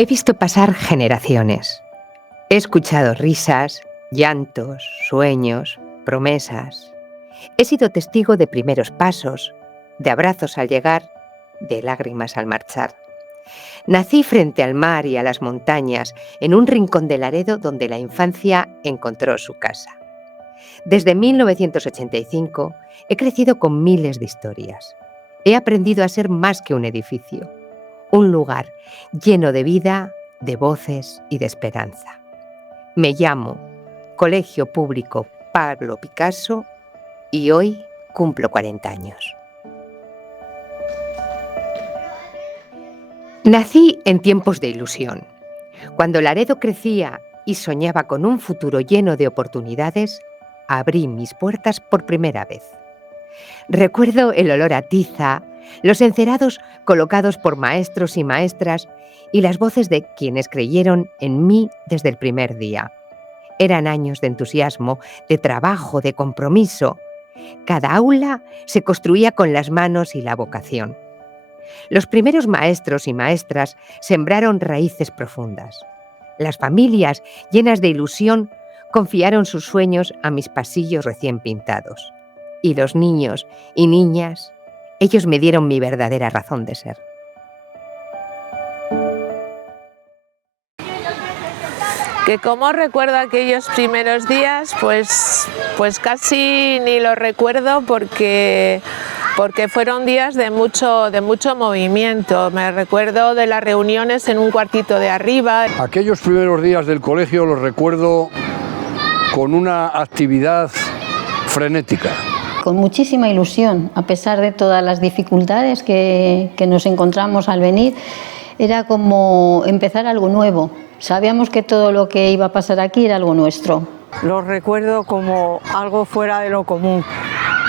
He visto pasar generaciones. He escuchado risas, llantos, sueños, promesas. He sido testigo de primeros pasos, de abrazos al llegar, de lágrimas al marchar. Nací frente al mar y a las montañas, en un rincón de Laredo donde la infancia encontró su casa. Desde 1985 he crecido con miles de historias. He aprendido a ser más que un edificio, un lugar lleno de vida, de voces y de esperanza. Me llamo Colegio Público Pablo Picasso y hoy cumplo 40 años. Nací en tiempos de ilusión. Cuando Laredo crecía y soñaba con un futuro lleno de oportunidades, abrí mis puertas por primera vez. Recuerdo el olor a tiza, los encerados colocados por maestros y maestras y las voces de quienes creyeron en mí desde el primer día. Eran años de entusiasmo, de trabajo, de compromiso. Cada aula se construía con las manos y la vocación. Los primeros maestros y maestras sembraron raíces profundas. Las familias, llenas de ilusión, confiaron sus sueños a mis pasillos recién pintados. Y los niños y niñas, ellos me dieron mi verdadera razón de ser. Que como recuerdo aquellos primeros días, pues casi ni lo recuerdo porque fueron días de mucho movimiento. Me recuerdo de las reuniones en un cuartito de arriba. Aquellos primeros días del colegio los recuerdo con una actividad frenética. Con muchísima ilusión, a pesar de todas las dificultades que nos encontramos al venir, era como empezar algo nuevo. Sabíamos que todo lo que iba a pasar aquí era algo nuestro. Lo recuerdo como algo fuera de lo común,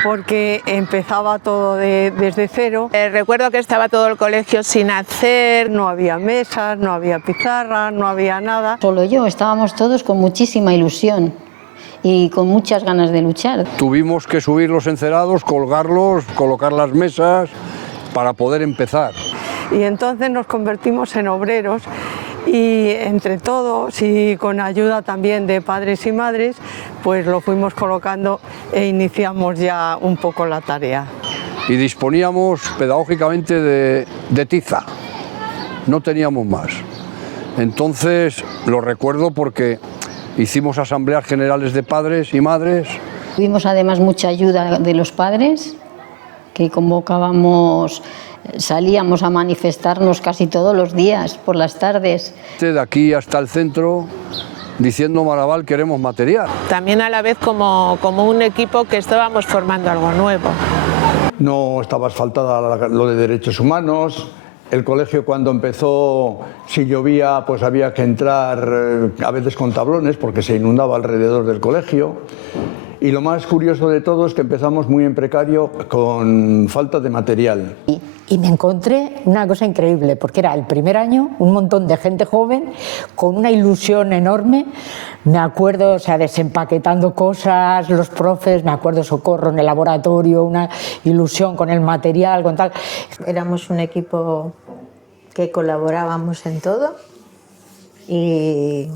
porque empezaba todo desde cero. Recuerdo que estaba todo el colegio sin hacer. No había mesas, no había pizarras, no había nada. Solo yo, estábamos todos con muchísima ilusión y con muchas ganas de luchar. Tuvimos que subir los encerados, colgarlos, colocar las mesas para poder empezar. Y entonces nos convertimos en obreros y entre todos y con ayuda también de padres y madres, pues lo fuimos colocando e iniciamos ya un poco la tarea. Y disponíamos pedagógicamente de tiza, no teníamos más. Entonces lo recuerdo porque hicimos asambleas generales de padres y madres. Tuvimos además mucha ayuda de los padres, que convocábamos, salíamos a manifestarnos casi todos los días, por las tardes. De aquí hasta el centro, diciendo Maraval, queremos material. También a la vez como un equipo que estábamos formando algo nuevo. No estaba asfaltada lo de derechos humanos. El colegio cuando empezó, si llovía, pues había que entrar a veces con tablones porque se inundaba alrededor del colegio. Y lo más curioso de todo es que empezamos muy en precario con falta de material. Y me encontré una cosa increíble, porque era el primer año, un montón de gente joven, con una ilusión enorme. Me acuerdo, o sea, desempaquetando cosas, los profes, me acuerdo Socorro en el laboratorio, una ilusión con el material, con tal. Éramos un equipo que colaborábamos en todo y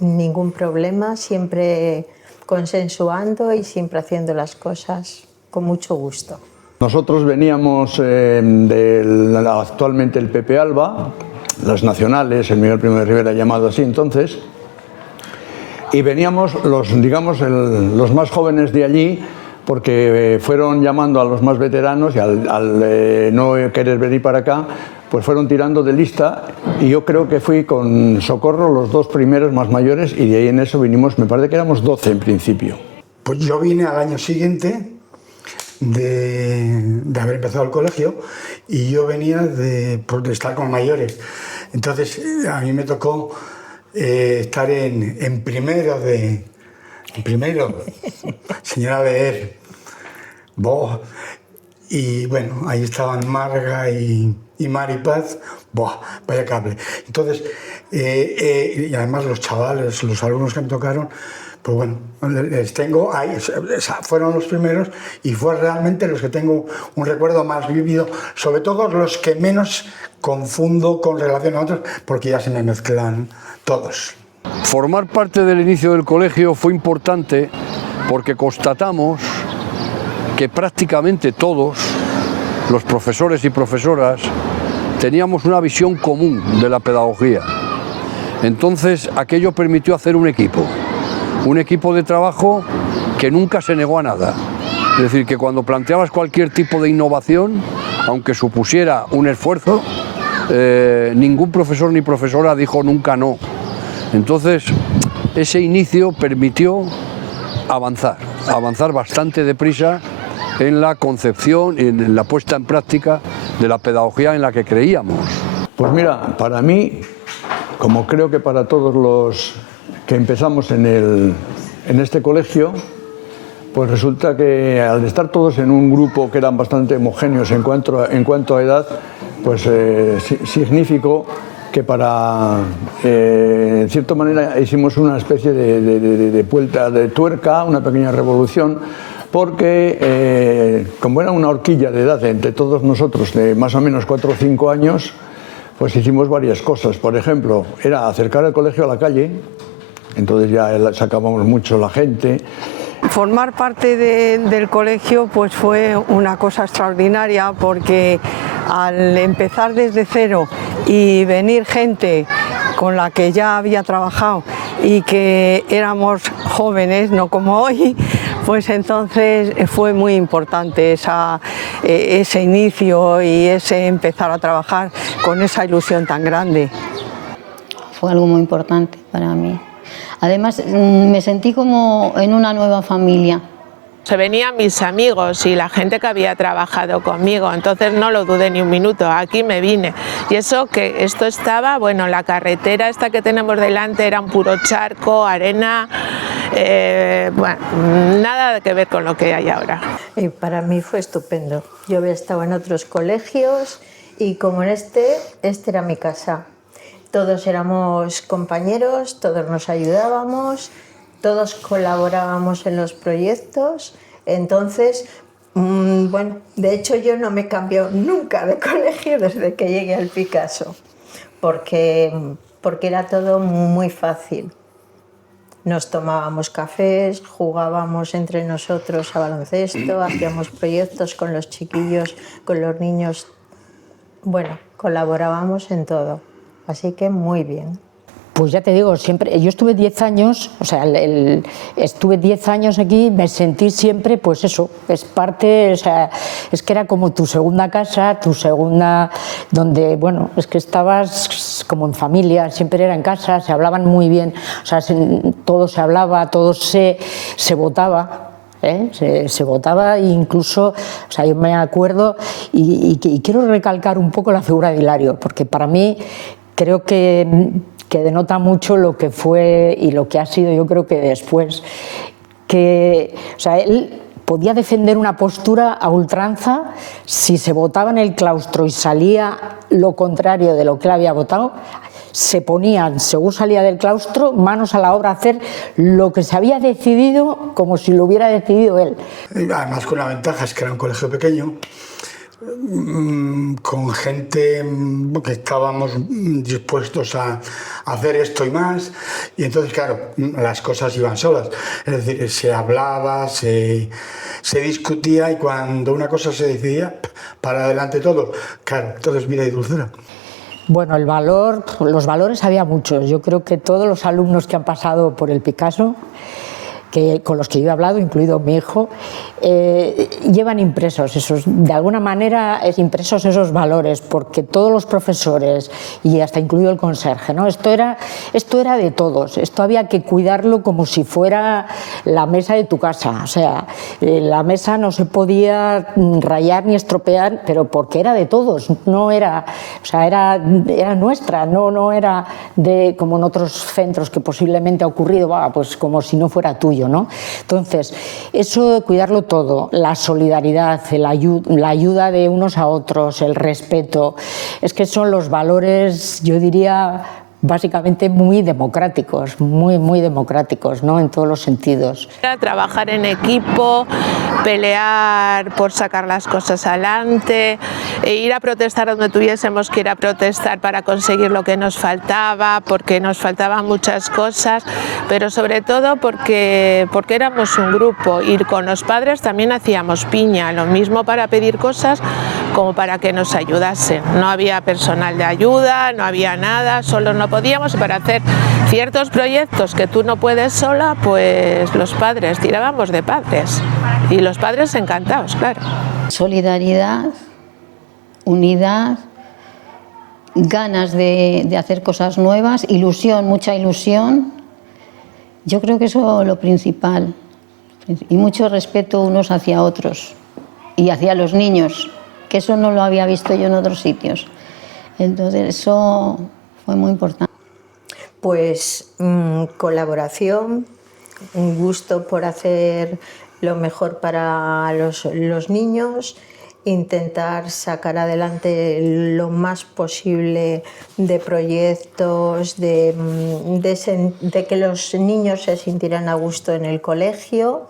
ningún problema, siempre consensuando y siempre haciendo las cosas con mucho gusto. Nosotros veníamos actualmente el Pepe Alba, las nacionales, el Miguel Primo de Rivera llamado así entonces, y veníamos los más jóvenes de allí porque fueron llamando a los más veteranos y al no querer venir para acá, pues fueron tirando de lista y yo creo que fui con Socorro los dos primeros más mayores y de ahí en eso vinimos, me parece que éramos 12 en principio. Pues yo vine al año siguiente de haber empezado el colegio y yo venía de estar con mayores. Entonces a mí me tocó estar en primero, señora Beer, vos. y bueno, ahí estaban Marga y Maripaz, ¡buah! Vaya cable. Entonces, y además los chavales, los alumnos que me tocaron, pues bueno, les tengo ahí, fueron los primeros y fue realmente los que tengo un recuerdo más vívido, sobre todo los que menos confundo con relación a otros, porque ya se me mezclan todos. Formar parte del inicio del colegio fue importante porque constatamos que prácticamente todos, los profesores y profesoras, teníamos una visión común de la pedagogía. Entonces, aquello permitió hacer un equipo de trabajo que nunca se negó a nada. Es decir, que cuando planteabas cualquier tipo de innovación, aunque supusiera un esfuerzo, ningún profesor ni profesora dijo nunca no. Entonces, ese inicio permitió avanzar bastante deprisa en la concepción y en la puesta en práctica de la pedagogía en la que creíamos. Pues mira, para mí, como creo que para todos los que empezamos en este colegio, pues resulta que al estar todos en un grupo que eran bastante homogéneos en cuanto a edad, pues significó que en cierta manera hicimos una especie de vuelta de tuerca, una pequeña revolución, porque como era una horquilla de edad entre todos nosotros de más o menos 4 o 5 años, pues hicimos varias cosas. Por ejemplo, era acercar el colegio a la calle, entonces ya sacábamos mucho la gente. Formar parte del colegio pues fue una cosa extraordinaria, porque al empezar desde cero y venir gente con la que ya había trabajado y que éramos jóvenes, no como hoy, pues entonces fue muy importante ese inicio y ese empezar a trabajar con esa ilusión tan grande. Fue algo muy importante para mí. Además, me sentí como en una nueva familia. Se venían mis amigos y la gente que había trabajado conmigo, entonces no lo dudé ni un minuto, aquí me vine. Y eso que esto estaba, bueno, la carretera esta que tenemos delante era un puro charco, arena, bueno, nada que ver con lo que hay ahora. Y para mí fue estupendo. Yo había estado en otros colegios y como en este era mi casa. Todos éramos compañeros, todos nos ayudábamos, todos colaborábamos en los proyectos. Entonces, bueno, de hecho yo no me he cambiado nunca de colegio desde que llegué al Picasso, porque era todo muy fácil. Nos tomábamos cafés, jugábamos entre nosotros a baloncesto, hacíamos proyectos con los chiquillos, con los niños. Bueno, colaborábamos en todo. Así que muy bien. Pues ya te digo, siempre, yo estuve 10 años, o sea, estuve 10 años aquí, me sentí siempre, pues eso, es parte, o sea, es que era como tu segunda casa, tu segunda, donde, bueno, es que estabas como en familia, siempre era en casa, se hablaban muy bien, o sea, todo se hablaba, todo se votaba. Se votaba, incluso, o sea, yo me acuerdo y quiero recalcar un poco la figura de Hilario, porque para mí creo que denota mucho lo que fue y lo que ha sido, yo creo que después, que, o sea, él podía defender una postura a ultranza si se votaba en el claustro y salía lo contrario de lo que él había votado. Se ponían, según salía del claustro, manos a la obra a hacer lo que se había decidido como si lo hubiera decidido él. Además, con la ventaja es que era un colegio pequeño, con gente que estábamos dispuestos a hacer esto y más, y entonces, claro, las cosas iban solas. Es decir, se hablaba, se discutía, y cuando una cosa se decidía, para adelante todo. Claro, todo es vida y dulzura. Bueno, los valores había muchos. Yo creo que todos los alumnos que han pasado por el Picasso, con los que yo he hablado, incluido mi hijo, llevan impresos esos, de alguna manera impresos esos valores, porque todos los profesores y hasta incluido el conserje, ¿no? Esto era de todos, esto había que cuidarlo como si fuera la mesa de tu casa, o sea, la mesa no se podía rayar ni estropear, pero porque era de todos, no era, o sea, era nuestra, no era de como en otros centros que posiblemente ha ocurrido, pues como si no fuera tuyo, ¿no? Entonces, eso de cuidarlo todo, la solidaridad, la ayuda de unos a otros, el respeto, es que son los valores, yo diría, básicamente muy democráticos, muy democráticos, ¿no? En todos los sentidos. Trabajar en equipo, pelear por sacar las cosas adelante, ir a protestar donde tuviésemos que ir a protestar para conseguir lo que nos faltaba, porque nos faltaban muchas cosas, pero sobre todo porque éramos un grupo y con los padres también hacíamos piña, lo mismo para pedir cosas como para que nos ayudasen. No había personal de ayuda, no había nada, solo no podíamos, y para hacer ciertos proyectos que tú no puedes sola, pues los padres, tirábamos de padres y los padres encantados, claro. Solidaridad, unidad, ganas de hacer cosas nuevas, ilusión, mucha ilusión. Yo creo que eso es lo principal. Y mucho respeto unos hacia otros y hacia los niños, que eso no lo había visto yo en otros sitios. Entonces eso fue muy importante. Pues colaboración, un gusto por hacer lo mejor para los niños, intentar sacar adelante lo más posible de proyectos, de que los niños se sintieran a gusto en el colegio,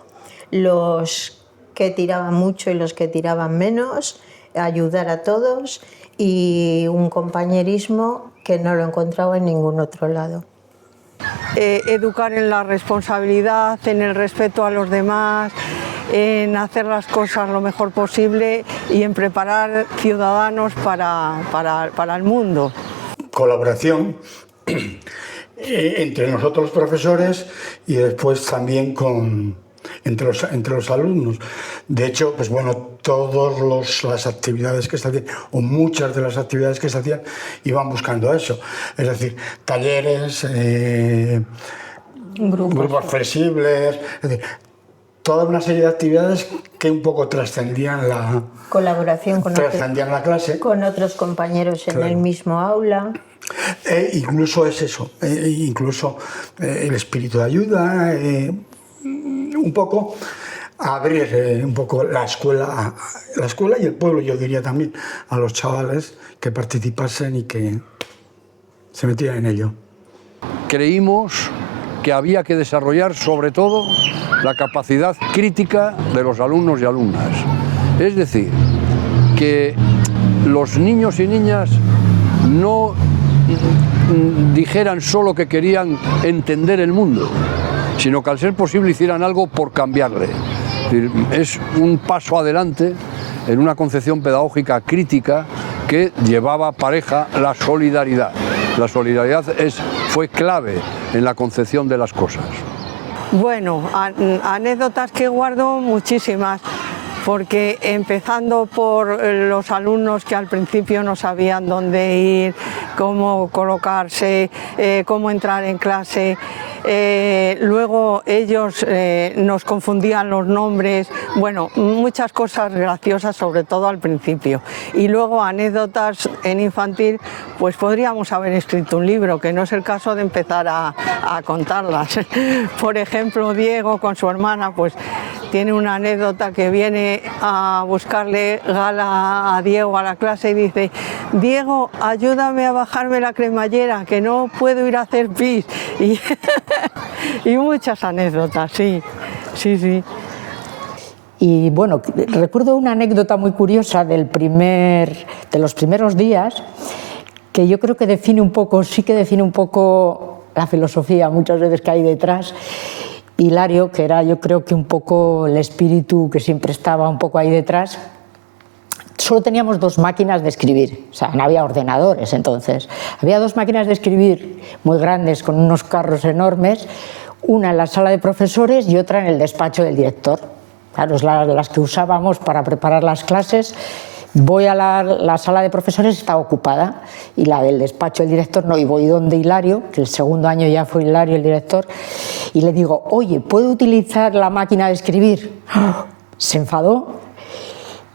los que tiraban mucho y los que tiraban menos, ayudar a todos y un compañerismo que no lo encontraba en ningún otro lado. Educar en la responsabilidad, en el respeto a los demás, en hacer las cosas lo mejor posible y en preparar ciudadanos para el mundo. Colaboración entre nosotros los profesores y después también entre los alumnos. De hecho, pues bueno, todas las actividades que se hacían, o muchas de las actividades que se hacían, iban buscando eso. Es decir, talleres, grupos flexibles, es decir, toda una serie de actividades que un poco trascendían la colaboración trascendían la clase. Con otros compañeros en el mismo aula. Incluso es eso, incluso el espíritu de ayuda, un poco abrir un poco la escuela y el pueblo, yo diría también, a los chavales que participasen y que se metieran en ello. Creímos que había que desarrollar sobre todo la capacidad crítica de los alumnos y alumnas. Es decir, que los niños y niñas no dijeran solo que querían entender el mundo, sino que al ser posible hicieran algo por cambiarle. Es un paso adelante en una concepción pedagógica crítica que llevaba pareja la solidaridad. La solidaridad fue clave en la concepción de las cosas. Bueno, anécdotas que guardo muchísimas, porque empezando por los alumnos que al principio no sabían dónde ir, cómo colocarse, cómo entrar en clase. Luego ellos nos confundían los nombres, bueno, muchas cosas graciosas, sobre todo al principio. Y luego anécdotas en infantil, pues podríamos haber escrito un libro, que no es el caso de empezar a contarlas. Por ejemplo, Diego con su hermana, pues tiene una anécdota que viene a buscarle Gala a Diego a la clase y dice: Diego, ayúdame a bajarme la cremallera, que no puedo ir a hacer pis. Y muchas anécdotas, sí. Y bueno, recuerdo una anécdota muy curiosa de los primeros días, que yo creo que define un poco la filosofía muchas veces que hay detrás. Hilario, que era yo creo que un poco el espíritu que siempre estaba un poco ahí detrás, solo teníamos 2 máquinas de escribir, o sea, no había ordenadores entonces. Había 2 máquinas de escribir muy grandes con unos carros enormes, una en la sala de profesores y otra en el despacho del director. Claro, las que usábamos para preparar las clases. Voy a la sala de profesores, está ocupada, y la del despacho del director no, y voy donde Hilario, que el segundo año ya fue Hilario el director, y le digo: oye, ¿puedo utilizar la máquina de escribir? Se enfadó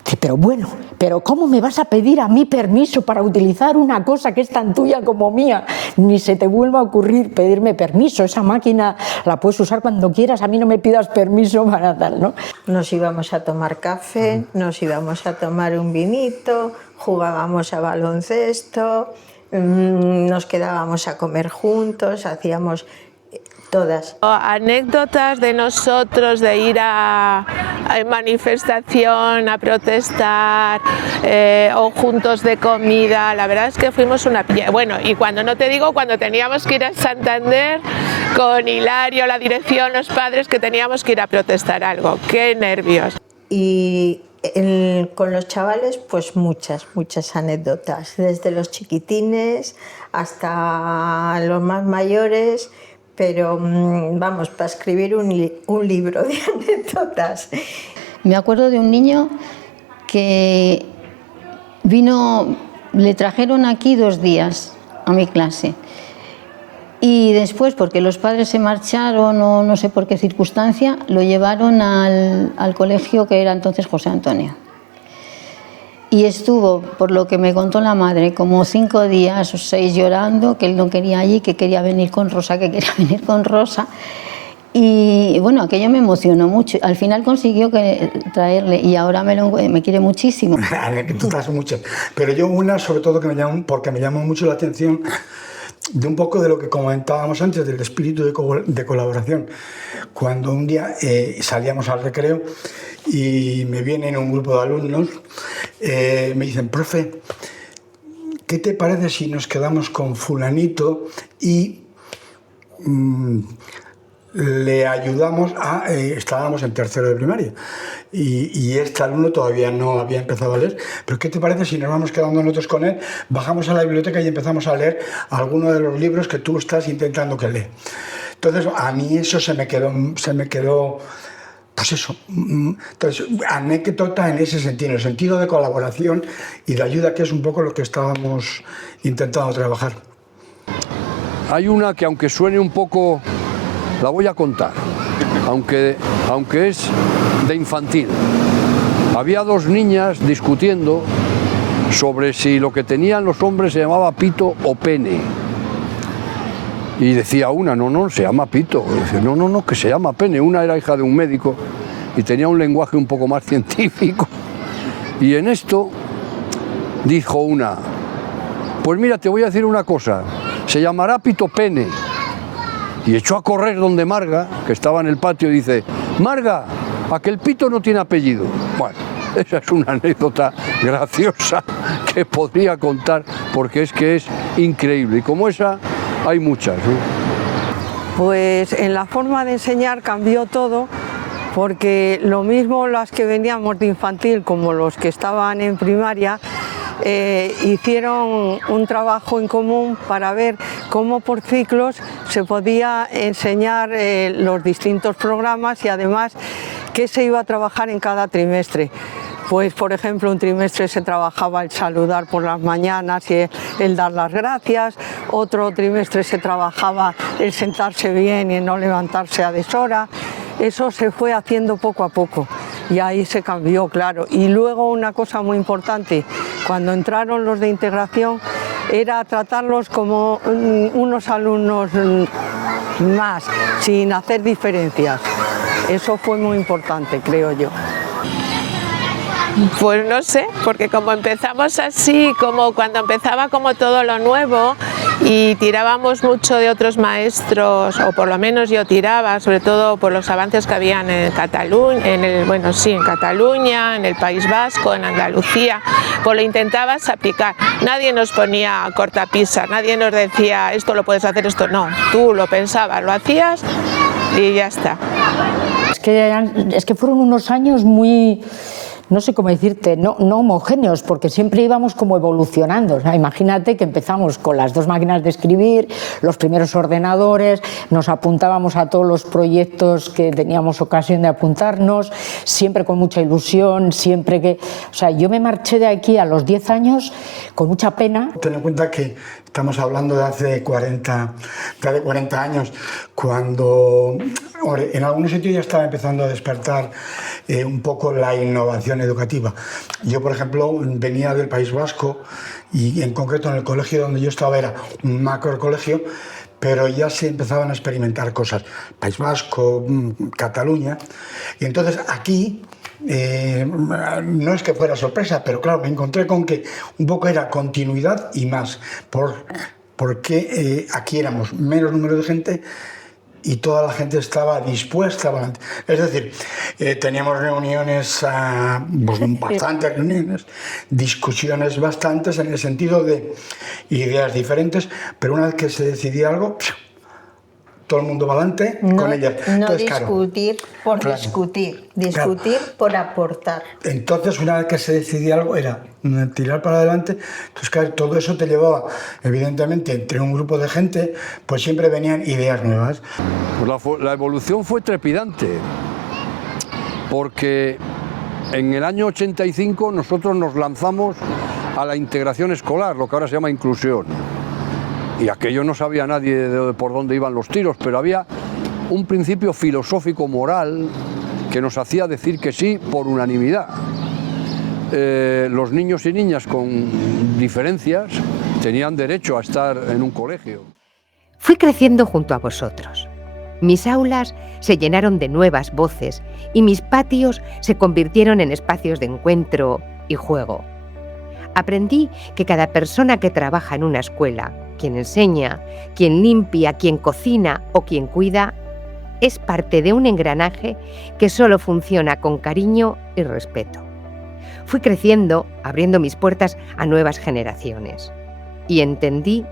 Dice, pero bueno, pero ¿cómo me vas a pedir a mí permiso para utilizar una cosa que es tan tuya como mía? Ni se te vuelva a ocurrir pedirme permiso, esa máquina la puedes usar cuando quieras, a mí no me pidas permiso para tal, ¿no? Nos íbamos a tomar café, nos íbamos a tomar un vinito, jugábamos a baloncesto, nos quedábamos a comer juntos, hacíamos todas. Anécdotas de nosotros de ir a manifestación, a protestar, o juntos de comida, la verdad es que fuimos una pilla. Bueno, y cuando no te digo, cuando teníamos que ir a Santander con Hilario, la dirección, los padres, que teníamos que ir a protestar algo, qué nervios. Y con los chavales, pues muchas anécdotas, desde los chiquitines hasta los más mayores. Pero vamos, para escribir un libro de anécdotas. Me acuerdo de un niño que vino, le trajeron aquí 2 días a mi clase. Y después, porque los padres se marcharon o no sé por qué circunstancia, lo llevaron al colegio que era entonces José Antonio. Y estuvo, por lo que me contó la madre, como 5 días o 6 llorando, que él no quería allí, que quería venir con Rosa, Y bueno, aquello me emocionó mucho. Al final consiguió traerle y ahora me quiere muchísimo. Anécdotas muchas. Pero yo una, sobre todo, porque me llamó mucho la atención, de un poco de lo que comentábamos antes, del espíritu de colaboración. Cuando un día salíamos al recreo y me vienen un grupo de alumnos, me dicen, profe, ¿qué te parece si nos quedamos con fulanito y le ayudamos a... estábamos en 3º de primaria y este alumno todavía no había empezado a leer, pero ¿qué te parece si nos vamos quedando nosotros con él, bajamos a la biblioteca y empezamos a leer algunos de los libros que tú estás intentando que lea? Entonces a mí eso se me quedó pues eso. Entonces, anécdota en ese sentido, en el sentido de colaboración y de ayuda, que es un poco lo que estábamos intentando trabajar. Hay una que, aunque suene un poco, la voy a contar, aunque es de infantil. Había 2 niñas discutiendo sobre si lo que tenían los hombres se llamaba pito o pene. Y decía una, no, se llama pito. Y decía, no, que se llama pene. Una era hija de un médico y tenía un lenguaje un poco más científico. Y en esto dijo una, pues mira, te voy a decir una cosa, se llamará pito pene. Y echó a correr donde Marga, que estaba en el patio, y dice, Marga, aquel pito no tiene apellido. Bueno, esa es una anécdota graciosa que podría contar, porque es que es increíble. Y como esa, hay muchas, ¿no? Pues en la forma de enseñar cambió todo, porque lo mismo las que veníamos de infantil como los que estaban en primaria, hicieron un trabajo en común para ver cómo por ciclos se podía enseñar los distintos programas y además qué se iba a trabajar en cada trimestre. Pues, por ejemplo, un trimestre se trabajaba el saludar por las mañanas y el dar las gracias, otro trimestre se trabajaba el sentarse bien y el no levantarse a deshora. Eso se fue haciendo poco a poco y ahí se cambió, claro. Y luego una cosa muy importante, cuando entraron los de integración, era tratarlos como unos alumnos más, sin hacer diferencias. Eso fue muy importante, creo yo. Pues no sé, porque como empezamos así, como cuando empezaba como todo lo nuevo y tirábamos mucho de otros maestros, o por lo menos yo tiraba, sobre todo por los avances que habían en Cataluña, en Cataluña, en el País Vasco, en Andalucía, pues lo intentabas aplicar. Nadie nos ponía cortapisa, nadie nos decía esto lo puedes hacer, esto no. Tú lo pensabas, lo hacías y ya está. Es que fueron unos años muy... no sé cómo decirte, no homogéneos, porque siempre íbamos como evolucionando. O sea, imagínate que empezamos con las 2 máquinas de escribir, los primeros ordenadores, nos apuntábamos a todos los proyectos que teníamos ocasión de apuntarnos, siempre con mucha ilusión, O sea, yo me marché de aquí a los 10 años con mucha pena. Ten en cuenta que estamos hablando de hace 40 años, cuando en algunos sitios ya estaba empezando a despertar un poco la innovación educativa. Yo, por ejemplo, venía del País Vasco y en concreto en el colegio donde yo estaba era un macro colegio, pero ya se empezaban a experimentar cosas. País Vasco, Cataluña, y entonces aquí no es que fuera sorpresa, pero claro, me encontré con que un poco era continuidad y más, porque aquí éramos menos número de gente y toda la gente estaba dispuesta. Es decir, teníamos reuniones, bastantes reuniones, discusiones bastantes en el sentido de ideas diferentes, pero una vez que se decidía algo, todo el mundo va adelante con ellas. No Entonces, discutir por discutir, discutir por aportar. Entonces, una vez que se decidía algo, era tirar para adelante. Entonces, claro, todo eso te llevaba, evidentemente, entre un grupo de gente, pues siempre venían ideas nuevas. Pues la evolución fue trepidante, porque en el año 85 nosotros nos lanzamos a la integración escolar, lo que ahora se llama inclusión. Y aquello no sabía nadie por dónde iban los tiros, pero había un principio filosófico moral que nos hacía decir que sí por unanimidad. Los niños y niñas con diferencias tenían derecho a estar en un colegio. Fui creciendo junto a vosotros. Mis aulas se llenaron de nuevas voces y mis patios se convirtieron en espacios de encuentro y juego. Aprendí que cada persona que trabaja en una escuela, quien enseña, quien limpia, quien cocina o quien cuida, es parte de un engranaje que solo funciona con cariño y respeto. Fui creciendo, abriendo mis puertas a nuevas generaciones. Y entendí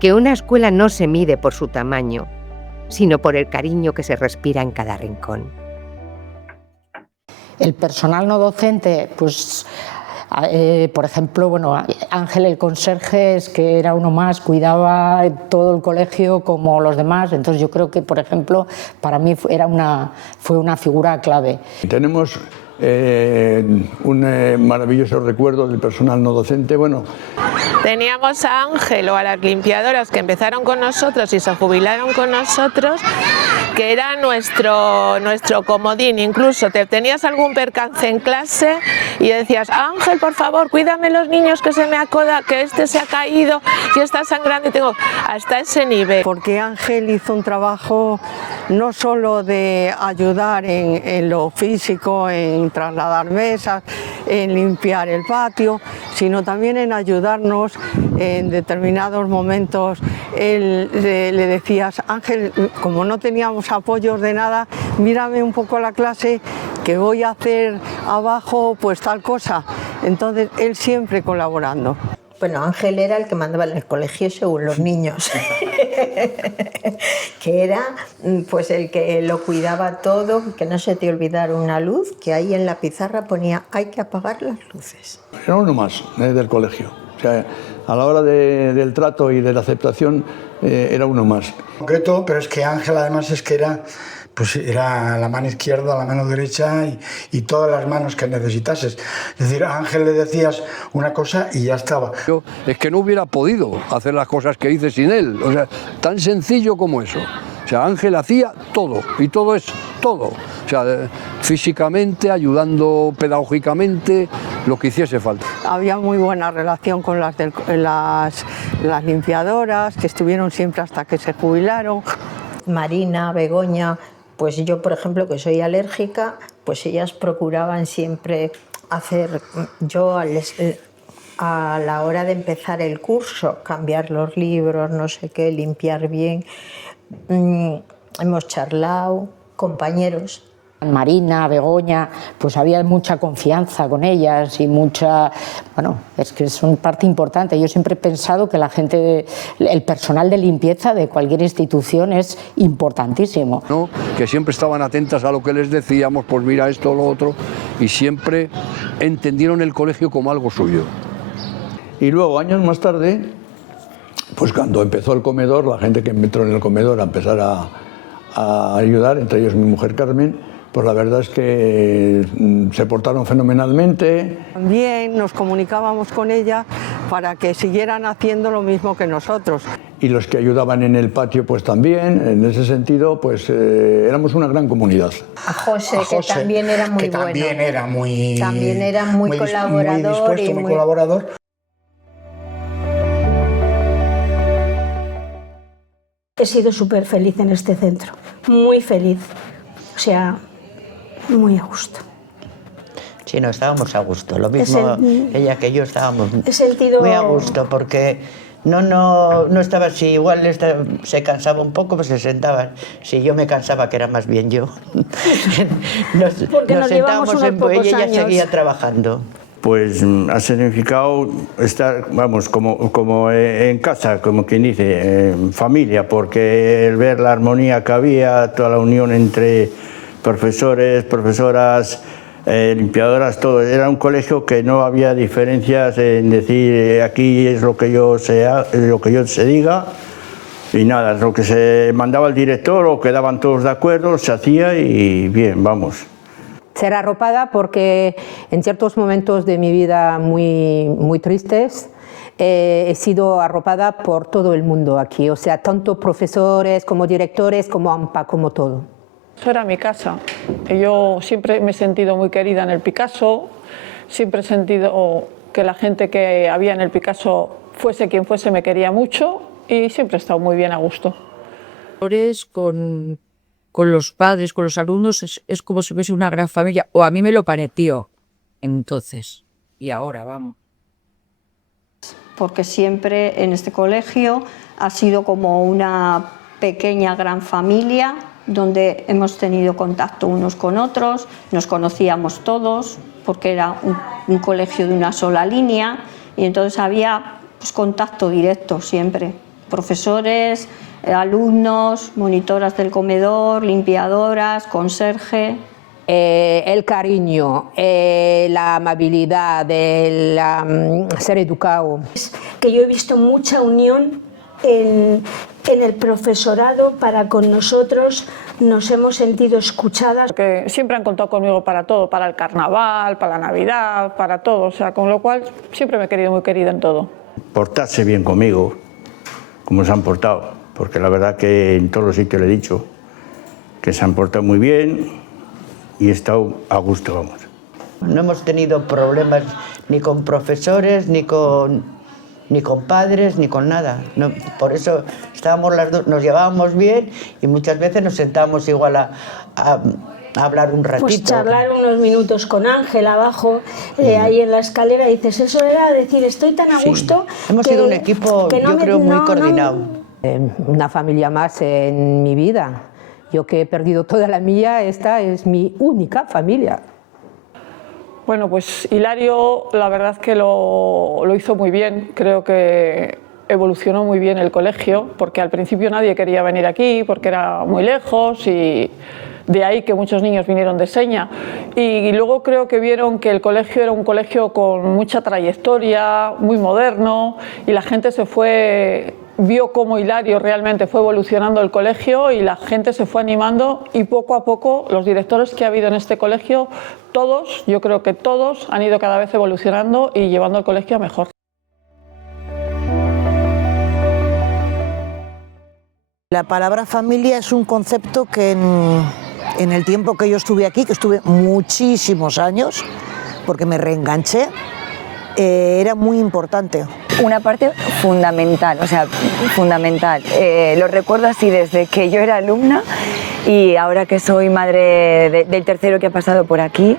que una escuela no se mide por su tamaño, sino por el cariño que se respira en cada rincón. El personal no docente, pues... por ejemplo, bueno, Ángel, el conserje, es que era uno más, cuidaba todo el colegio como los demás, entonces yo creo que, por ejemplo, para mí fue una figura clave. Tenemos un maravilloso recuerdo del personal no docente. Bueno, teníamos a Ángel o a las limpiadoras que empezaron con nosotros y se jubilaron con nosotros, que era nuestro comodín. Incluso te tenías algún percance en clase y decías: Ángel, por favor, cuídame los niños, que que este se ha caído y está sangrando, y tengo hasta ese nivel. Porque Ángel hizo un trabajo no solo de ayudar en lo físico, en trasladar mesas, en limpiar el patio, sino también en ayudarnos en determinados momentos. Le decías: Ángel, como no teníamos apoyos de nada, mírame un poco la clase, que voy a hacer abajo pues tal cosa. Entonces él siempre colaborando. Bueno, Ángel era el que mandaba en el colegio según los niños, que era pues el que lo cuidaba todo, que no se te olvidara una luz, que ahí en la pizarra ponía: hay que apagar las luces. Era uno más del colegio. O sea, a la hora del trato y de la aceptación era uno más. En concreto, pero es que Ángel además es que era la mano izquierda, la mano derecha y todas las manos que necesitases. Es decir, a Ángel le decías una cosa y ya estaba. Yo es que no hubiera podido hacer las cosas que hice sin él. O sea, tan sencillo como eso. O sea, Ángel hacía todo, y todo es todo. O sea, físicamente, ayudando pedagógicamente, lo que hiciese falta. Había muy buena relación con las limpiadoras, que estuvieron siempre hasta que se jubilaron. Marina, Begoña, pues yo, por ejemplo, que soy alérgica, pues ellas procuraban siempre hacer, yo a la hora de empezar el curso, cambiar los libros, no sé qué, limpiar bien. Hemos charlado, compañeros. Marina, Begoña, pues había mucha confianza con ellas y mucha... Bueno, es que son parte importante. Yo siempre he pensado que el personal de limpieza de cualquier institución es importantísimo. ¿No? Que siempre estaban atentas a lo que les decíamos, pues mira esto o lo otro, y siempre entendieron el colegio como algo suyo. Y luego, años más tarde, pues cuando empezó el comedor, la gente que entró en el comedor a empezar a ayudar, entre ellos mi mujer Carmen, pues la verdad es que se portaron fenomenalmente. También nos comunicábamos con ella para que siguieran haciendo lo mismo que nosotros. Y los que ayudaban en el patio pues también, en ese sentido pues éramos una gran comunidad. A José, que también era muy bueno. También era muy colaborador. Muy dispuesto, muy colaborador. He sido súper feliz en este centro, muy feliz, o sea, muy a gusto. Sí, no, estábamos a gusto, lo mismo ella que yo estábamos muy a gusto, porque no estaba, si igual se cansaba un poco, pues se sentaba, si yo me cansaba, que era más bien yo, nos sentábamos en ella y ella seguía trabajando. Pues ha significado estar, vamos, como en casa, como quien dice, en familia, porque el ver la armonía que había, toda la unión entre profesores, profesoras, limpiadoras, todo. Era un colegio que no había diferencias en decir aquí es lo que yo se diga y nada, lo que se mandaba el director o quedaban todos de acuerdo, se hacía y bien, vamos. Ser arropada porque en ciertos momentos de mi vida muy tristes he sido arropada por todo el mundo aquí, o sea, tanto profesores como directores, como AMPA, como todo. Eso era mi casa. Yo siempre me he sentido muy querida en el Picasso, siempre he sentido que la gente que había en el Picasso, fuese quien fuese, me quería mucho y siempre he estado muy bien a gusto. Con los padres, con los alumnos, es como si fuese una gran familia, o a mí me lo pareció entonces, y ahora, vamos. Porque siempre en este colegio ha sido como una pequeña gran familia, donde hemos tenido contacto unos con otros, nos conocíamos todos, porque era un colegio de una sola línea, y entonces había pues, contacto directo siempre, profesores, alumnos, monitoras del comedor, limpiadoras, conserje. El cariño, la amabilidad, ser educado. Que yo he visto mucha unión en el profesorado para con nosotros, nos hemos sentido escuchadas. Porque siempre han contado conmigo para todo, para el carnaval, para la Navidad, para todo, o sea, con lo cual siempre me he querido muy querida en todo. Portarse bien conmigo, como se han portado. Porque la verdad que en todos los sitios le he dicho que se han portado muy bien y he estado a gusto, vamos. No hemos tenido problemas ni con profesores, ni con padres, ni con nada. No, por eso estábamos las dos, nos llevábamos bien y muchas veces nos sentábamos igual a hablar un ratito. Pues charlar unos minutos con Ángel abajo, ahí en la escalera, y dices, eso era decir, estoy tan a gusto. Hemos sido un equipo, yo creo, muy coordinado. Una familia más en mi vida. Yo que he perdido toda la mía, esta es mi única familia. Bueno, pues Hilario, la verdad es que lo hizo muy bien. Creo que evolucionó muy bien el colegio, porque al principio nadie quería venir aquí, porque era muy lejos y de ahí que muchos niños vinieron de Seña. Y luego creo que vieron que el colegio era un colegio con mucha trayectoria, muy moderno, y la gente vio cómo Hilario realmente fue evolucionando el colegio y la gente se fue animando, y poco a poco los directores que ha habido en este colegio, todos, yo creo que todos, han ido cada vez evolucionando y llevando el colegio a mejor. La palabra familia es un concepto que en el tiempo que yo estuve aquí, que estuve muchísimos años, porque me reenganché, era muy importante. Una parte fundamental, o sea, fundamental. Lo recuerdo así desde que yo era alumna y ahora que soy madre del tercero que ha pasado por aquí,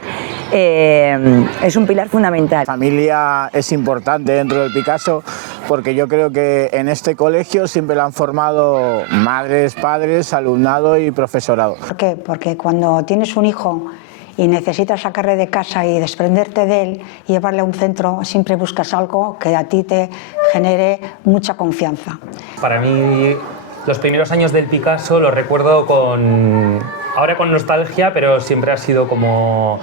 es un pilar fundamental. La familia es importante dentro del Picasso porque yo creo que en este colegio siempre lo han formado madres, padres, alumnado y profesorado. ¿Por qué? Porque cuando tienes un hijo y necesitas sacarle de casa y desprenderte de él y llevarle a un centro, siempre buscas algo que a ti te genere mucha confianza. Para mí, los primeros años del Picasso los recuerdo ahora con nostalgia, pero siempre ha sido como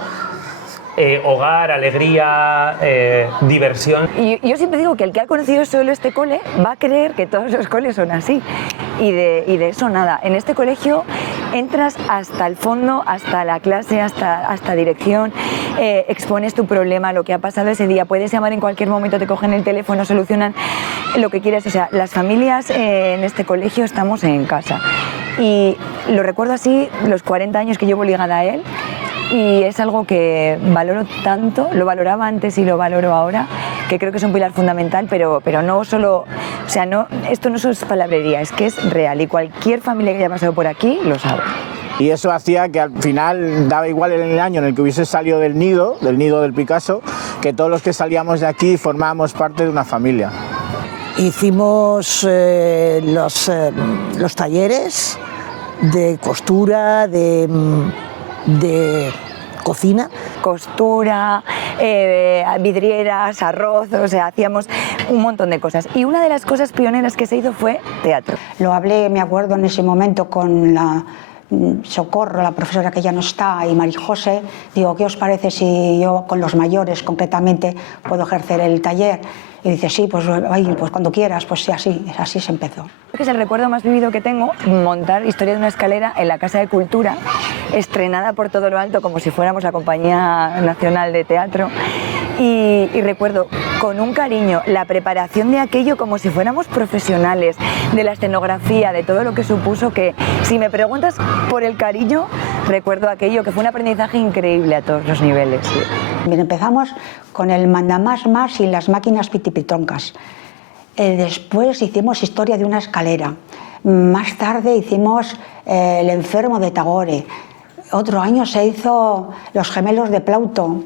hogar, alegría, diversión. Y yo siempre digo que el que ha conocido solo este cole va a creer que todos los coles son así. y de eso nada. En este colegio entras hasta el fondo, hasta la clase, hasta dirección, expones tu problema, lo que ha pasado ese día, puedes llamar en cualquier momento, te cogen el teléfono, solucionan lo que quieras. O sea, las familias en este colegio estamos en casa. Y lo recuerdo así los 40 años que llevo ligada a él, y es algo que valoro tanto, lo valoraba antes y lo valoro ahora, que creo que es un pilar fundamental, pero no solo, o sea, no, esto no solo es palabrería, es que es real, y cualquier familia que haya pasado por aquí lo sabe. Y eso hacía que al final daba igual en el año en el que hubiese salido del nido del Picasso, que todos los que salíamos de aquí formábamos parte de una familia. Hicimos los talleres de costura, de cocina. Costura, vidrieras, arroz, o sea, hacíamos un montón de cosas. Y una de las cosas pioneras que se hizo fue teatro. Lo hablé, me acuerdo, en ese momento con la Socorro, la profesora que ya no está, y Marijose. Digo, ¿qué os parece si yo con los mayores concretamente puedo ejercer el taller? Y dice, sí, pues cuando quieras, pues sí, así se empezó. Creo que es el recuerdo más vivido que tengo, montar Historia de una escalera en la Casa de Cultura, estrenada por todo lo alto como si fuéramos la Compañía Nacional de Teatro. Y recuerdo con un cariño la preparación de aquello como si fuéramos profesionales, de la escenografía, de todo lo que supuso, que si me preguntas por el cariño, recuerdo aquello que fue un aprendizaje increíble a todos los niveles. Bien, empezamos con el mandamás más y las máquinas pitipitroncas. Después hicimos Historia de una escalera. Más tarde hicimos El enfermo de Tagore. Otro año se hizo Los gemelos de Plauto.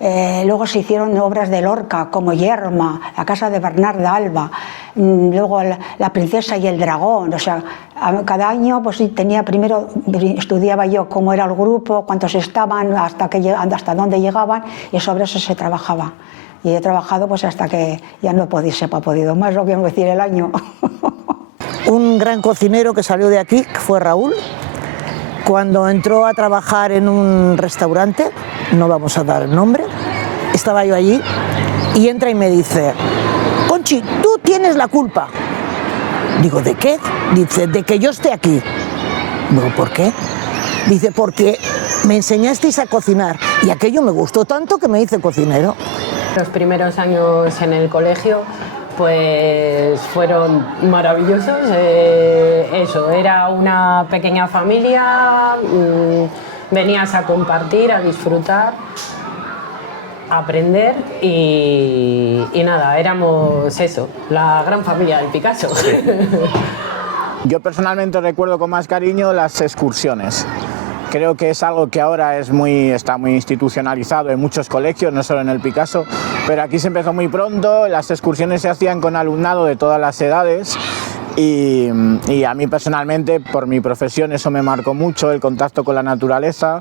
Luego se hicieron obras de Lorca como Yerma, La casa de Bernarda Alba, luego La princesa y el dragón. O sea, cada año pues tenía, primero estudiaba yo cómo era el grupo, cuántos estaban, hasta dónde llegaban, y sobre eso se trabajaba. Y he trabajado pues hasta que ya no se ha podido más, lo que quiero decir, el año. Un gran cocinero que salió de aquí, que fue Raúl, cuando entró a trabajar en un restaurante, no vamos a dar el nombre, estaba yo allí, y entra y me dice, Conchi, tú tienes la culpa. Digo, ¿de qué? Dice, de que yo esté aquí. Digo, ¿por qué? Dice, porque me enseñasteis a cocinar, y aquello me gustó tanto que me hice cocinero. Los primeros años en el colegio pues fueron maravillosos. Eso, era una pequeña familia, venías a compartir, a disfrutar, a aprender y nada, éramos eso, la gran familia del Picasso. Sí. Yo personalmente recuerdo con más cariño las excursiones. Creo que es algo que ahora está muy institucionalizado en muchos colegios, no solo en el Picasso, pero aquí se empezó muy pronto. Las excursiones se hacían con alumnado de todas las edades y a mí personalmente, por mi profesión, eso me marcó mucho, el contacto con la naturaleza.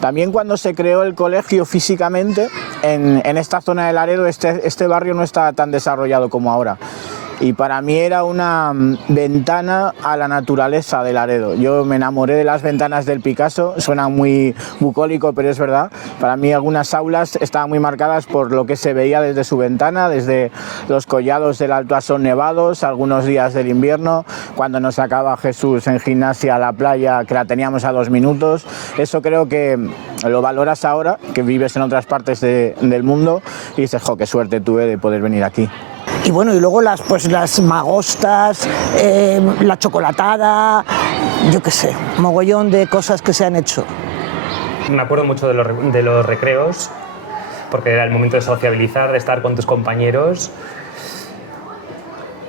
También cuando se creó el colegio físicamente, en esta zona de Laredo, este barrio no está tan desarrollado como ahora. Y para mí era una ventana a la naturaleza de Laredo. Yo me enamoré de las ventanas del Picasso, suena muy bucólico, pero es verdad. Para mí algunas aulas estaban muy marcadas por lo que se veía desde su ventana, desde los collados del Alto Asón nevados, algunos días del invierno, cuando nos sacaba Jesús en gimnasia a la playa, que la teníamos a 2 minutos. Eso creo que lo valoras ahora, que vives en otras partes del mundo, y dices, jo, qué suerte tuve de poder venir aquí. Y bueno, y luego las magostas, la chocolatada, yo qué sé, mogollón de cosas que se han hecho. Me acuerdo mucho de los recreos, porque era el momento de sociabilizar, de estar con tus compañeros.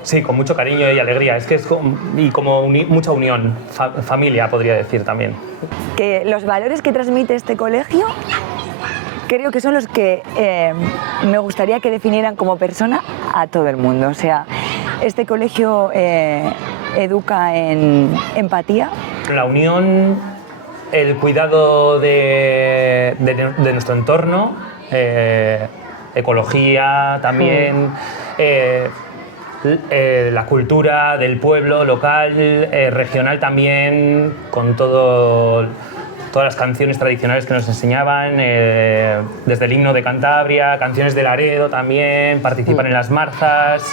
Sí, con mucho cariño y alegría, es que es como mucha unión, familia podría decir también. Que los valores que transmite este colegio creo que son los que me gustaría que definieran como persona a todo el mundo. O sea, este colegio educa en empatía. La unión, el cuidado de nuestro entorno, ecología también, la cultura del pueblo local, regional también, con todas las canciones tradicionales que nos enseñaban, desde el himno de Cantabria, canciones de Laredo también, participan en las marzas.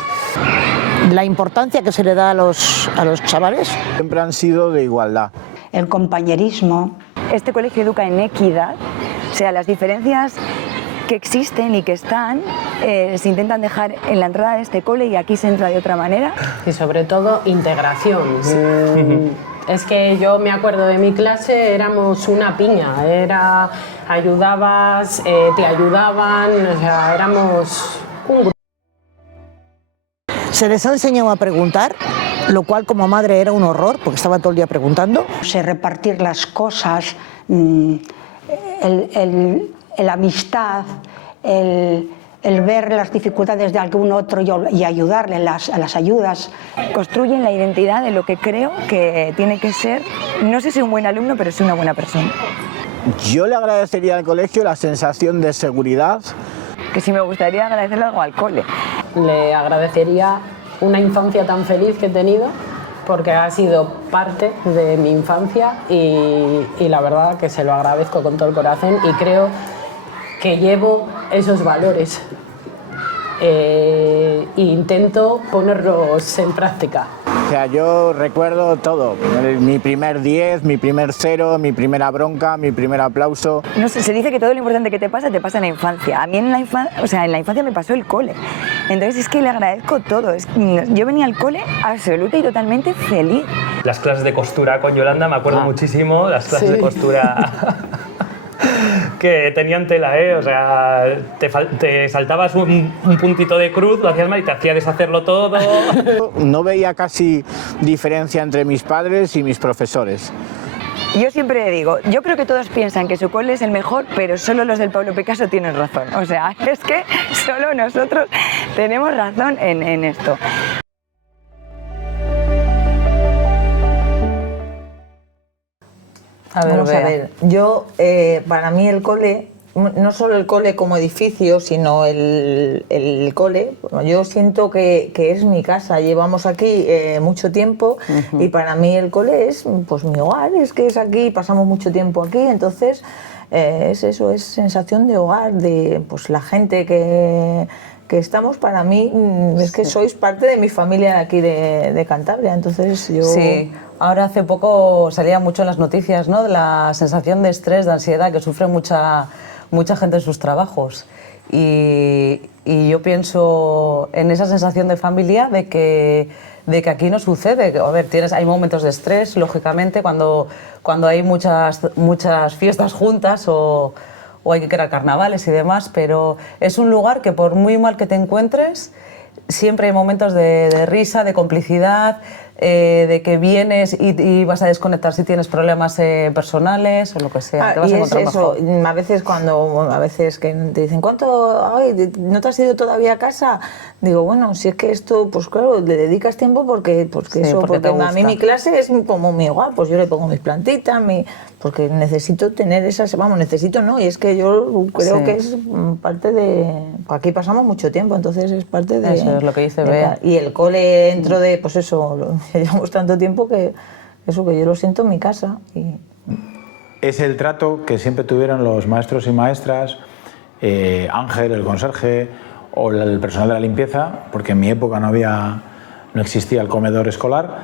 la importancia que se le da a los chavales. Siempre han sido de igualdad. El compañerismo. Este colegio educa en equidad, o sea, las diferencias que existen y que están se intentan dejar en la entrada de este cole y aquí se entra de otra manera. Y sobre todo integración. Es que yo me acuerdo de mi clase, éramos una piña, ayudabas, te ayudaban, o sea, éramos un grupo. Se les ha enseñado a preguntar, lo cual como madre era un horror, porque estaba todo el día preguntando. Repartir las cosas, la amistad, el ver las dificultades de algún otro y ayudarle a las ayudas. Construyen la identidad de lo que creo que tiene que ser, no sé si un buen alumno, pero sí una buena persona. Yo le agradecería al colegio la sensación de seguridad. Que sí me gustaría agradecerle algo al cole. Le agradecería una infancia tan feliz que he tenido, porque ha sido parte de mi infancia y la verdad que se lo agradezco con todo el corazón y creo que llevo esos valores e intento ponerlos en práctica. O sea, yo recuerdo todo, mi primer 10, mi primer 0, mi primera bronca, mi primer aplauso. No sé, se dice que todo lo importante que te pasa en la infancia. A mí en la infancia me pasó el cole. Entonces es que le agradezco todo. Yo venía al cole absoluta y totalmente feliz. Las clases de costura con Yolanda, me acuerdo muchísimo, las clases de costura que tenían tela, o sea, te saltabas un puntito de cruz, lo hacías mal y te hacía deshacerlo todo. No veía casi diferencia entre mis padres y mis profesores. Yo siempre digo, yo creo que todos piensan que su cole es el mejor, pero solo los del Pablo Picasso tienen razón. O sea, es que solo nosotros tenemos razón en esto. Vamos a ver, yo, para mí el cole, no solo el cole como edificio, sino el cole, yo siento que es mi casa, llevamos aquí mucho tiempo y para mí el cole es pues mi hogar, es que es aquí, pasamos mucho tiempo aquí, entonces es eso, es sensación de hogar, de pues la gente que estamos, para mí, es que sois parte de mi familia de aquí de Cantabria, entonces yo... Sí. Ahora hace poco salía mucho en las noticias, ¿no?, de la sensación de estrés, de ansiedad que sufre mucha gente en sus trabajos. Y yo pienso en esa sensación de familia de que aquí no sucede. A ver, hay momentos de estrés, lógicamente, cuando hay muchas fiestas juntas o hay que crear carnavales y demás, pero es un lugar que por muy mal que te encuentres, siempre hay momentos de risa, de complicidad, de que vienes y vas a desconectar si tienes problemas personales o lo que sea. Te vas a encontrar mejor. A veces que te dicen, ¿cuánto? Ay, ¿no te has ido todavía a casa? Digo, bueno, si es que esto, pues claro, le dedicas tiempo porque a mí mi clase es como mi hogar, pues yo le pongo mis plantitas, porque necesito tener esas, necesito no, y es que yo creo que es parte de, aquí pasamos mucho tiempo, entonces es parte de... Eso es lo que dice Bea. Y el cole dentro de, pues eso, llevamos tanto tiempo que yo lo siento en mi casa. Es el trato que siempre tuvieron los maestros y maestras, Ángel, el conserje, o el personal de la limpieza, porque en mi época no existía el comedor escolar,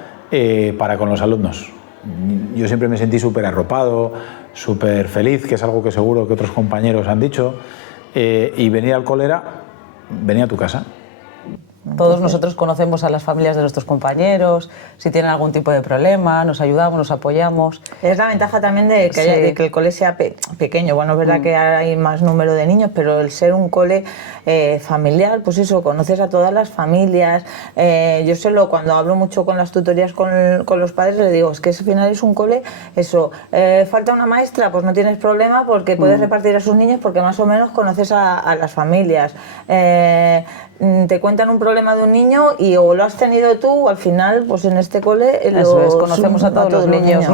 para con los alumnos. Yo siempre me sentí súper arropado, súper feliz, que es algo que seguro que otros compañeros han dicho, y venir al cole venir a tu casa. Todos nosotros conocemos a las familias de nuestros compañeros, si tienen algún tipo de problema, nos ayudamos, nos apoyamos. Es la ventaja también de que el cole sea pequeño. Bueno, es verdad que hay más número de niños, pero el ser un cole familiar, pues eso, conoces a todas las familias. Yo cuando hablo mucho con las tutorías con los padres, les digo, es que al final es un cole, eso, falta una maestra, pues no tienes problema porque puedes repartir a sus niños porque más o menos conoces a las familias. Te cuentan un problema de un niño y o lo has tenido tú o al final, pues en este cole conocemos a todos los niños.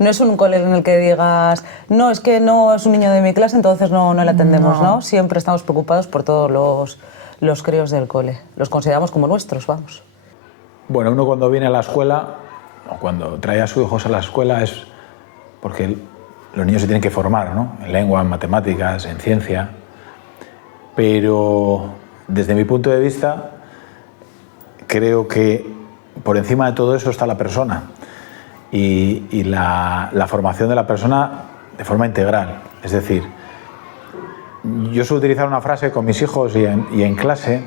No es un cole en el que digas, no, es que no es un niño de mi clase, entonces no le atendemos, ¿no? Siempre estamos preocupados por todos los críos del cole. Los consideramos como nuestros, vamos. Bueno, uno cuando viene a la escuela, o cuando trae a sus hijos a la escuela, es porque los niños se tienen que formar, ¿no? En lengua, en matemáticas, en ciencia, pero... Desde mi punto de vista, creo que por encima de todo eso está la persona y la formación de la persona de forma integral. Es decir, yo suelo utilizar una frase con mis hijos y en clase,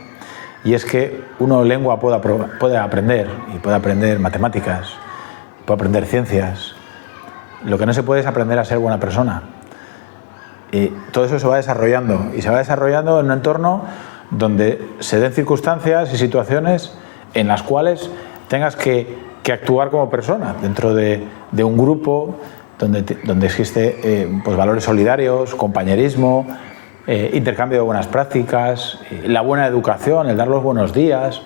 y es que uno lengua puede aprender, y puede aprender matemáticas, puede aprender ciencias. Lo que no se puede es aprender a ser buena persona. Y todo eso se va desarrollando, y se va desarrollando en un entorno donde se den circunstancias y situaciones en las cuales tengas que actuar como persona dentro de un grupo donde existe pues valores solidarios, compañerismo, intercambio de buenas prácticas, la buena educación, el dar los buenos días.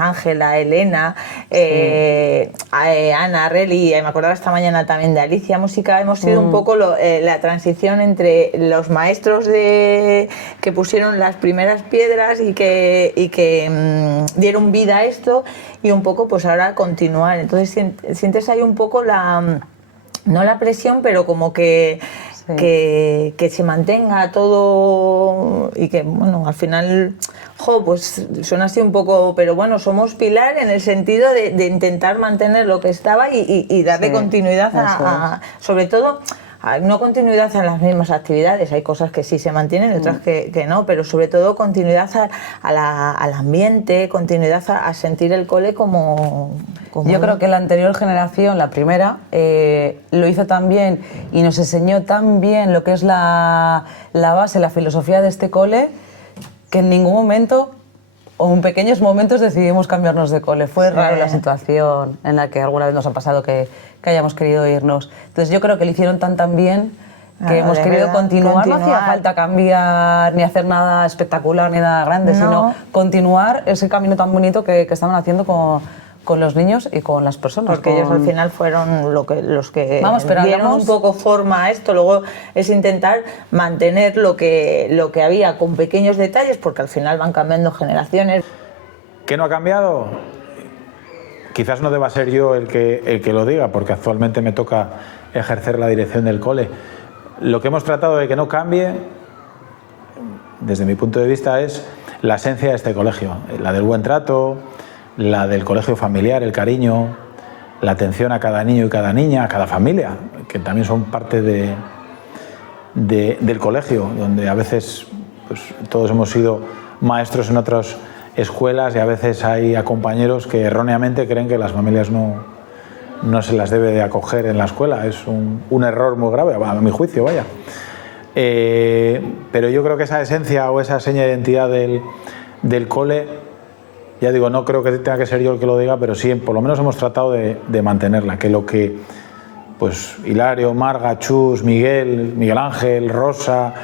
Ángela, Elena, Ana, Reli, me acordaba esta mañana también de Alicia Música, hemos sido un poco la transición entre los maestros que pusieron las primeras piedras y que dieron vida a esto, y un poco pues ahora continuar. Entonces sientes ahí un poco no la presión, pero como que se mantenga todo, y que bueno, al final pues suena así un poco, pero bueno, somos pilar en el sentido de intentar mantener lo que estaba y darle continuidad sobre todo, no continuidad a las mismas actividades, hay cosas que sí se mantienen, otras que no, pero sobre todo continuidad al ambiente, continuidad a sentir el cole como Yo creo que la anterior generación, la primera, lo hizo tan bien y nos enseñó tan bien lo que es la base, la filosofía de este cole, que en ningún momento, o en pequeños momentos, decidimos cambiarnos de cole. Fue raro la situación en la que alguna vez nos ha pasado que hayamos querido irnos. Entonces yo creo que lo hicieron tan bien que hemos querido continuar. No hacía falta cambiar ni hacer nada espectacular ni nada grande, sino continuar ese camino tan bonito que estaban haciendo con los niños y con las personas. Porque ellos al final fueron los que dieron un poco forma a esto. Luego es intentar mantener lo que había con pequeños detalles, porque al final van cambiando generaciones. ¿Qué no ha cambiado? Quizás no deba ser yo el que lo diga, porque actualmente me toca ejercer la dirección del cole. Lo que hemos tratado de que no cambie, desde mi punto de vista, es la esencia de este colegio, la del buen trato, la del colegio familiar, el cariño, la atención a cada niño y cada niña, a cada familia, que también son parte del colegio, donde a veces pues, todos hemos sido maestros en otras escuelas y a veces hay a compañeros que erróneamente creen que las familias no se las debe de acoger en la escuela. Es un error muy grave, a mi juicio, vaya. Pero yo creo que esa esencia o esa seña de identidad del cole, ya digo, no creo que tenga que ser yo el que lo diga, pero sí, por lo menos hemos tratado de mantenerla, que lo que pues Hilario, Marga, Chus, Miguel Ángel, Rosa,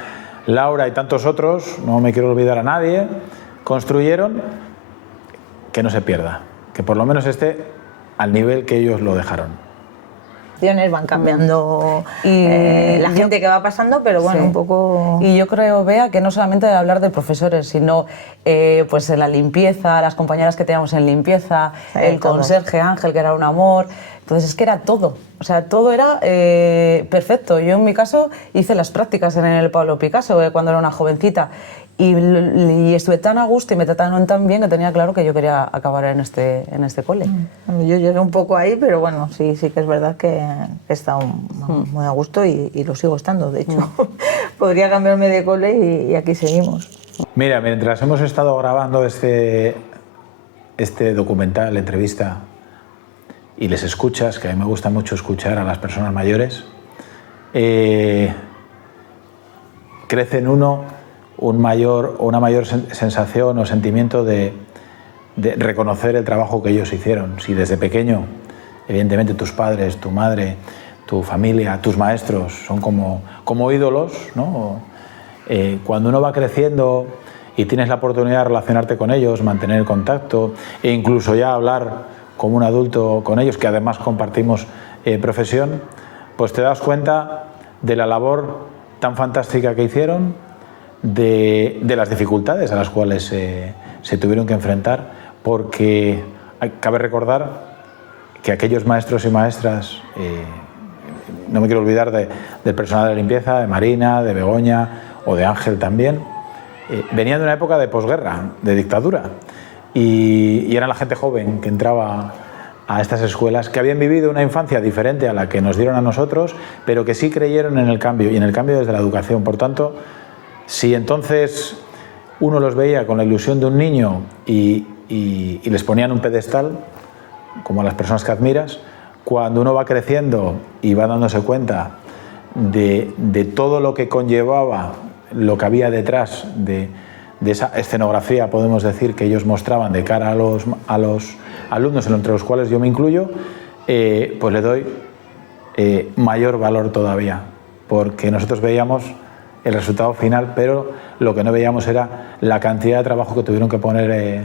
Laura y tantos otros, no me quiero olvidar a nadie, construyeron, que no se pierda, que por lo menos esté al nivel que ellos lo dejaron. Van cambiando la gente que va pasando, pero bueno, un poco... Y yo creo, Bea, que no solamente de hablar de profesores, sino pues en la limpieza, las compañeras que teníamos en limpieza, el conserje Ángel, que era un amor. Entonces es que era todo, o sea, todo era perfecto. Yo en mi caso hice las prácticas en el Pablo Picasso cuando era una jovencita, y estuve tan a gusto y me trataron tan bien que tenía claro que yo quería acabar en este cole. Yo llegué un poco ahí, pero bueno, sí que es verdad que he estado muy a gusto y lo sigo estando, de hecho. Podría cambiarme de cole y aquí seguimos. Mira, mientras hemos estado grabando este documental, entrevista, y les escuchas, que a mí me gusta mucho escuchar a las personas mayores, crece en uno una mayor sensación o sentimiento de reconocer el trabajo que ellos hicieron. Si desde pequeño, evidentemente tus padres, tu madre, tu familia, tus maestros son como ídolos, ¿no? Cuando uno va creciendo y tienes la oportunidad de relacionarte con ellos, mantener el contacto e incluso ya hablar como un adulto con ellos, que además compartimos profesión, pues te das cuenta de la labor tan fantástica que hicieron, de las dificultades a las cuales se tuvieron que enfrentar, porque cabe recordar que aquellos maestros y maestras, no me quiero olvidar del personal de limpieza, de Marina, de Begoña o de Ángel también, venían de una época de posguerra, de dictadura, y era la gente joven que entraba a estas escuelas, que habían vivido una infancia diferente a la que nos dieron a nosotros, pero que sí creyeron en el cambio, y en el cambio desde la educación. Por tanto, si entonces uno los veía con la ilusión de un niño y les ponían un pedestal, como a las personas que admiras, cuando uno va creciendo y va dándose cuenta de todo lo que conllevaba, lo que había detrás de esa escenografía, podemos decir, que ellos mostraban de cara a los alumnos, entre los cuales yo me incluyo, pues le doy mayor valor todavía, porque nosotros veíamos el resultado final, pero lo que no veíamos era la cantidad de trabajo que tuvieron que poner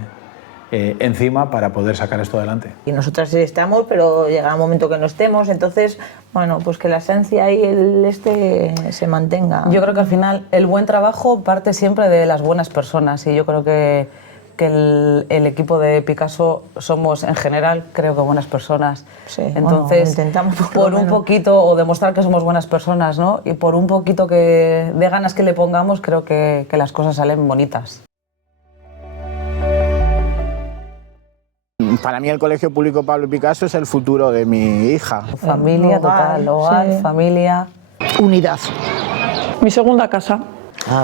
encima para poder sacar esto adelante. Y nosotras sí estamos, pero llegará un momento que no estemos, entonces, bueno, pues que la esencia y se mantenga. Yo creo que al final el buen trabajo parte siempre de las buenas personas, y yo creo que el equipo de Picasso somos en general, creo que buenas personas. Sí, entonces, bueno, intentamos por un poquito, o demostrar que somos buenas personas, ¿no? Y por un poquito de ganas que le pongamos, creo que las cosas salen bonitas. Para mí el Colegio Público Pablo Picasso es el futuro de mi hija. Familia total, hogar, sí. Familia. Unidad. Mi segunda casa.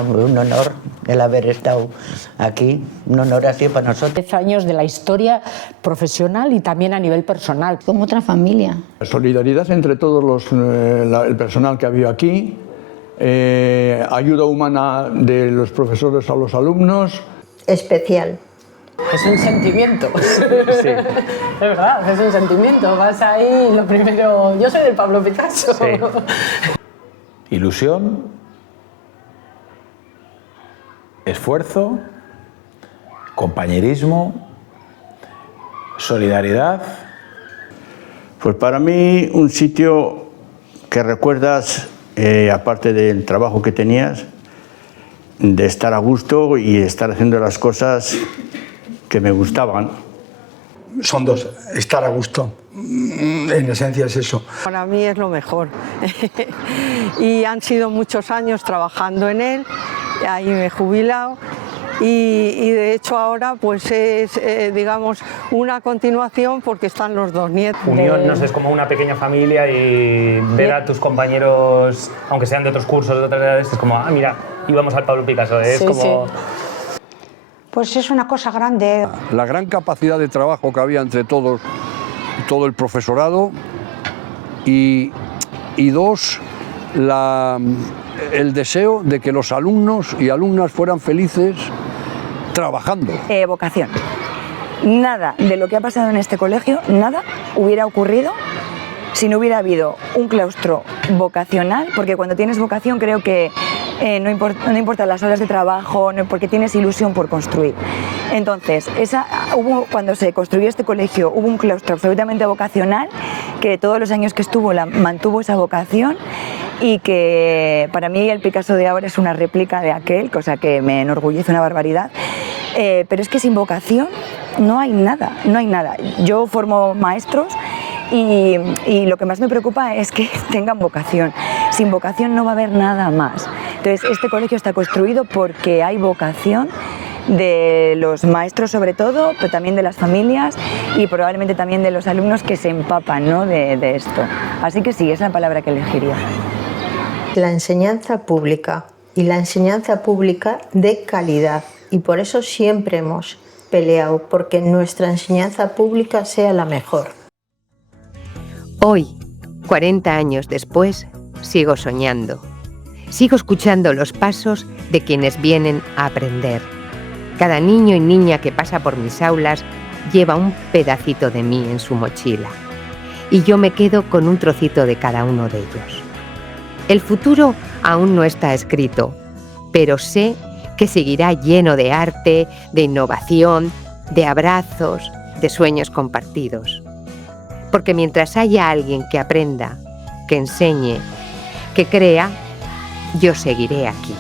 Un honor el haber estado aquí, un honor así para nosotros. 10 años de la historia profesional y también a nivel personal. Como otra familia. Solidaridad entre todos el personal que había aquí, ayuda humana de los profesores a los alumnos. Especial. Es un sentimiento. Sí. Es verdad, es un sentimiento. Vas ahí y lo primero... Yo soy del Pablo Picasso. Sí. Ilusión, esfuerzo, compañerismo, solidaridad. Pues para mí un sitio que recuerdas, aparte del trabajo que tenías, de estar a gusto y estar haciendo las cosas que me gustaban. Son dos, estar a gusto, en esencia es eso. Para mí es lo mejor. Y han sido muchos años trabajando en él, ahí me he jubilado y de hecho ahora pues es, digamos, una continuación porque están los dos nietos. Unión, no sé, es como una pequeña familia y ver a tus compañeros, aunque sean de otros cursos, de otras edades, es como, mira, íbamos al Pablo Picasso, es Sí, como... sí. Pues es una cosa grande. La gran capacidad de trabajo que había entre todos, todo el profesorado y dos, el deseo de que los alumnos y alumnas fueran felices trabajando. Vocación. Nada de lo que ha pasado en este colegio, nada hubiera ocurrido si no hubiera habido un claustro vocacional, porque cuando tienes vocación creo que no importan las horas de trabajo, porque tienes ilusión por construir. Entonces, cuando se construyó este colegio hubo un claustro absolutamente vocacional que todos los años que estuvo mantuvo esa vocación y que para mí el Picasso de ahora es una réplica de aquel, cosa que me enorgullece una barbaridad. Pero es que sin vocación no hay nada, no hay nada. Yo formo maestros y lo que más me preocupa es que tengan vocación. Sin vocación no va a haber nada más. Entonces, este colegio está construido porque hay vocación de los maestros sobre todo, pero también de las familias y probablemente también de los alumnos que se empapan, ¿no?, de esto. Así que sí, es la palabra que elegiría. La enseñanza pública, y la enseñanza pública de calidad. Y por eso siempre hemos peleado, porque nuestra enseñanza pública sea la mejor. Hoy, 40 años después, sigo soñando. Sigo escuchando los pasos de quienes vienen a aprender. Cada niño y niña que pasa por mis aulas lleva un pedacito de mí en su mochila. Y yo me quedo con un trocito de cada uno de ellos. El futuro aún no está escrito, pero sé que seguirá lleno de arte, de innovación, de abrazos, de sueños compartidos. Porque mientras haya alguien que aprenda, que enseñe, que crea, yo seguiré aquí.